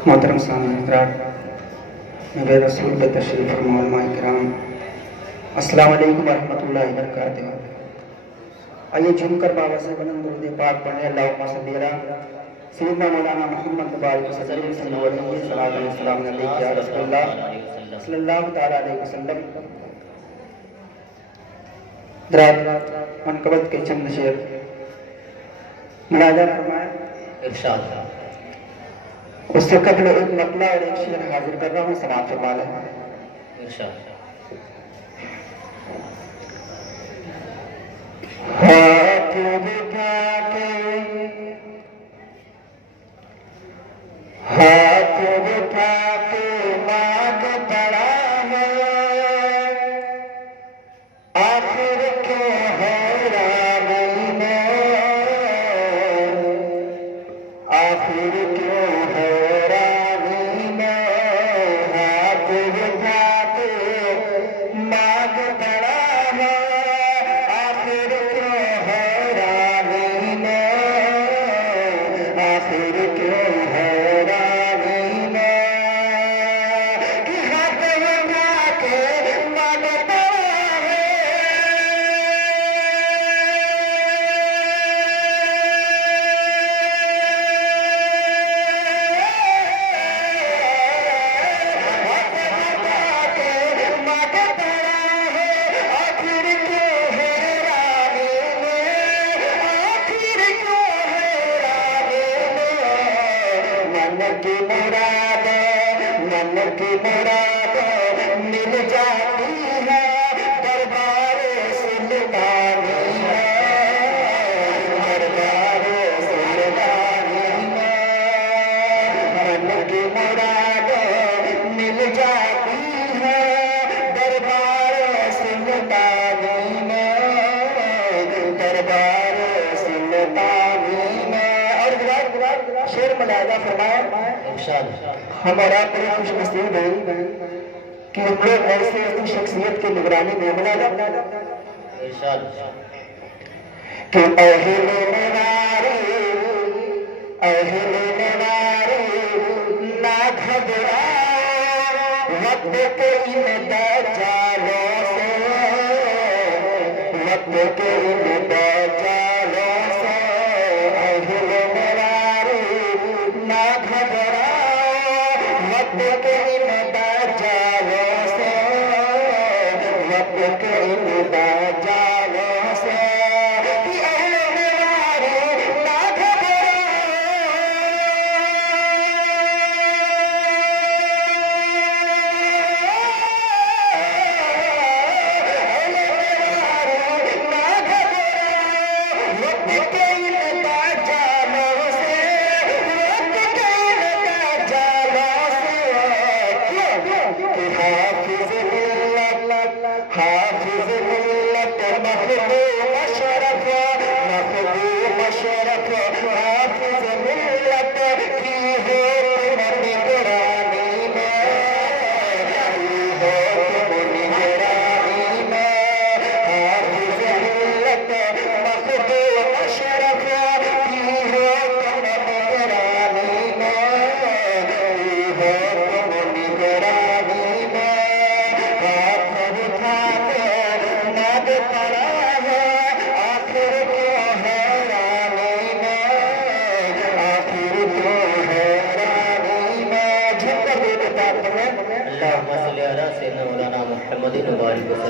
मोहतरम सामईन हज़रात, नबी रसूल के तशरीफ़ फरमा उलमाए किराम, अस्सलामु अलैकुम वरहमतुल्लाहि वबरकातुहू। आइए झुमकर बाबा से बुलंद दुरूद पाक पढ़ें। अल्लाहुम्मा सल्ली अला सय्यिदना मौलाना मुहम्मद मुबारक वसल्लम सल्लल्लाहु अलैहि वसल्लम नबी या रसूलुल्लाह सल्लल्लाहु तआला अलैहि वसल्लम। हज़रात मनक़बत के चंद शेर मुलाज़ा फरमाएं। इरशाद। उससे कबल एक मसला और एक शेर हाजिर कर रहा हूँ, समाअत फरमा लें। इरशाद। हाथ उठा के मांग पड़ा है, आखिर क्यों है रानी में, आखिर क्यों है रानी में। हाथ उठा के मांग पड़ा है, आखिर क्यों है रानी में, आखिर क्यों है रानी में। कि हाथ उठा के मांग पड़ा है, मन की मुराद मिल जाती है, दरबार सुल्तानी है, दरबार सुल्तानी में। मन की मुराद मिल जाती है, दरबार सुल्तानी में, दरबार सुल्तानी में। और शेर मुलाज़ा फरमाया। इरशाद। हमारा बड़ी खुश नसीब है कि हम लोग ऐसे ऐसी शख्सियत की निगरानी में मुलाज़ा इरशाद। कि अहले निवारी ना घबराओ वक्त के इन दज्जालों से, वक्त के इन दज्जालों से। अहले निवारी ना घबराओ वक्त के इन दज्जालों से, वक्त के इन दज्जालों से। कि अहले निवारी ना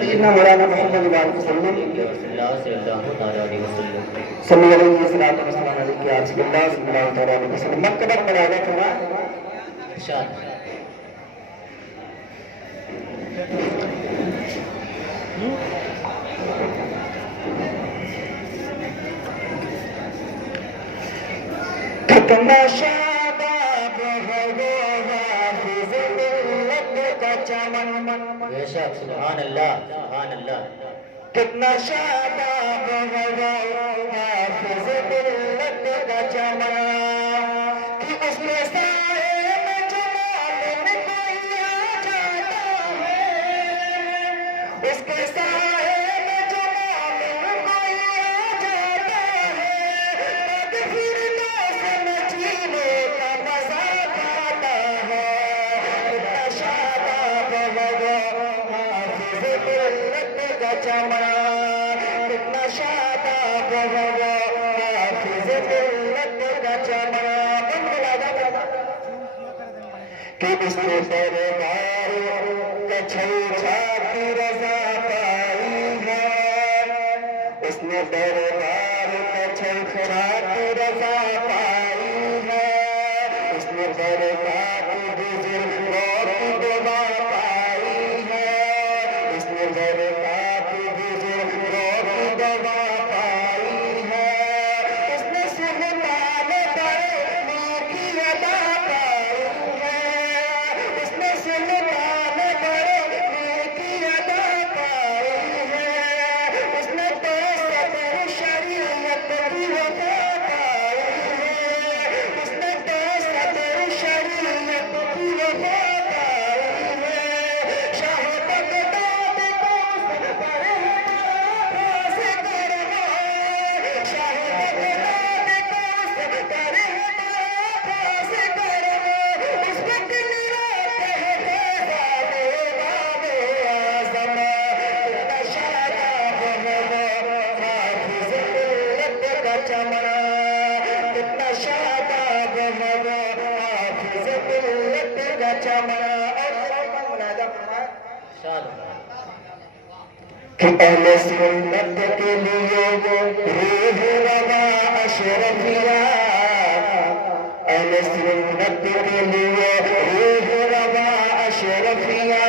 सय्यिदना मौलाना मुहम्मद मुबारक वसल्लम सल्लल्लाहु अलैहि वसल्लम। मक्तबत मुलाज़ा फरमाएं। इरशाद। कितना शादाब है वो हाफिज़ मिल्लत का चमन। बेशक। सुभान अल्लाह, सुभान अल्लाह। कितना शादाब है वो हाफिज़ मिल्लत का चमन। कि उसके साए में जो मालिन कोई आ जाता है, उसके साए में जो मालिन कोई आ जाता है, तब फिर तो समझने का मज़ा आता कि उसने दरबार कछई छाती रजा पाई है, उसने दरबार कछई छाती रजा पाई है, उसने दरबार बुजुर्गों की दुआ पाई है, उसने दरबार बुजुर्गों की दुआ पाई है, उसने सुल्तान बड़े की अदा पाई है, उसने सुल्तान बड़े की अदा पाई है, उसने तो सदर शरीयत की वफा पाई है, उसने तो सदर शरीयत की वफा पाई है, शाह बगदाद को पर खास करना, शाह बगदाद को पर खास करना, उस वक्त निराते हैं बाबे आज़म, कितना शादाब है वो हाफिज़ मिल्लत का चमन, कितना शादाब है वो हाफिज़ मिल्लत का चमन। और मुनादा फरमाया कि अहले सुन्नत के लिए रूह रवा अशरफिया, अहले सुन्नत के लिए रूह रवा अशरफिया,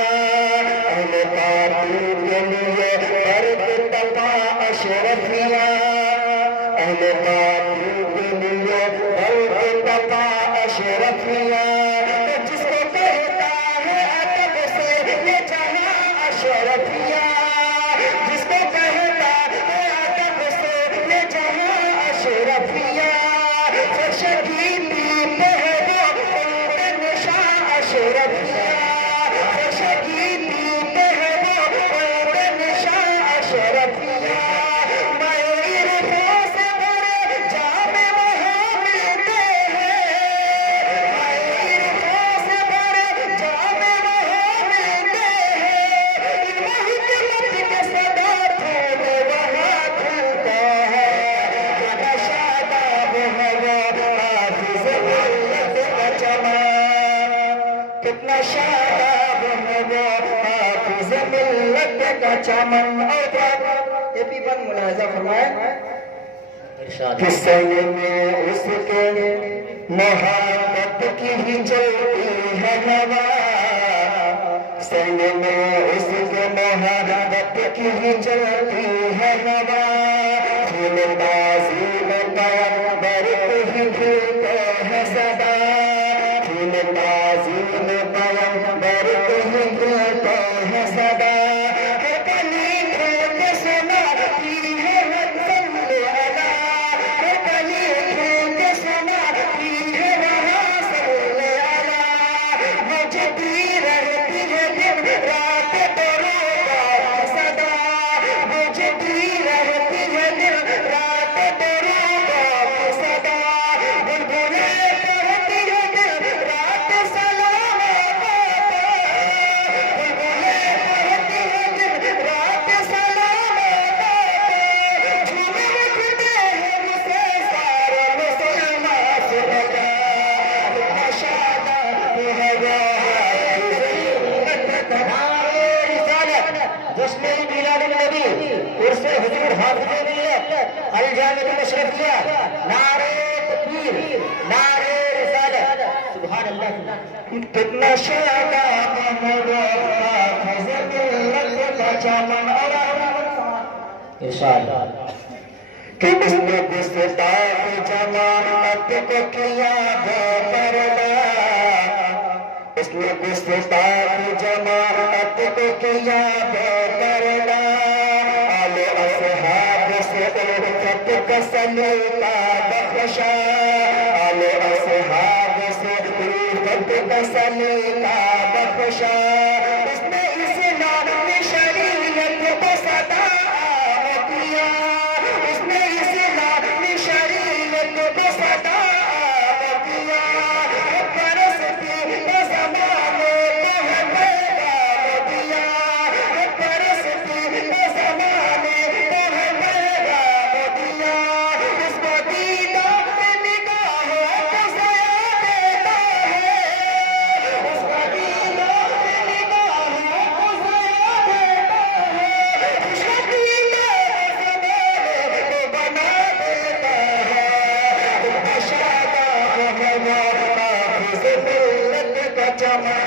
अहले तारीख के लिए फर्द तका अशरफिया, अहले तारीख के लिए फर्द तका अशरफिया, जिसको कहता है अदब से ये जहां अशरफिया, जिसको कहता है अदब से ये जहां अशरफिया, फर्श की दीप है वो उनके निशान अशरफिया, फर्श की दीप है वो उनके निशान अशरफिया, माए इरफान से भरे जामे वहाँ मिलते हैं, माए इरफान से भरे जामे वहाँ मिलते हैं, इल्म हिकमत के सदा फूले वहाँ खुलता है, कितना शादाब है वो हाफिज़ मिल्लत का चमन, कितना शादाब है वो हाफिज़ मिल्लत का चमन। और ये भी बन मुलाजा फरमाए इरशाद कि सने में उसके मोहब्बत की ही जलती है हवा, सने में उसके मोहब्बत की ही जलती है हवा, फूलबाजी में पैगंबर ही खिलते हैं सदा, फूलबाजी में पैगंबर ही खिलते हैं सदा, हर कली खोल के सुनाती है मंज़िल अला, हर कली खोल के सुनाती है वहाँ सल्ले अला, वो जबी रहती है दिन रात दरोगा सदा, वो जबी रहती है दिन रात दरोगा सदा, बुलबुलें पढ़ती है दिन रात सलाम आता, बुलबुलें पढ़ती है दिन रात सलाम आता, झूमे उठते हैं मुझसे सारे मुसलमान सुरगा, कितना शादाब है वो नारे रिसालत, जश्न मिलाद नबी, उर्स हुजूर हाफिज़ मिल्लत, अल जामिअ अशरफिया, नारे तकबीर, नारे रिसालत, सुभान अल्लाह, कितना शादाब है वो हाफिज़ मिल्लत का चमन। और इरशाद कि उसने गुस्ताख जमात को किया बेपर्दा, उसने गुस्ताख जमात को किया बेपर्दा, आले असहाब से उल्फत का सलीका बख्शा, आले असहाब से उल्फत का सलीका बख्शा, उसने इस्लामी शरीयत को सदा किया, उसने इस्लामी शरीयत को सदा किया, परस्ती के ज़माने को है पैगाम दिया, परस्ती के ज़माने को है पैगाम दिया, उसको दीदार निगाहों को ज़या देता है, जमा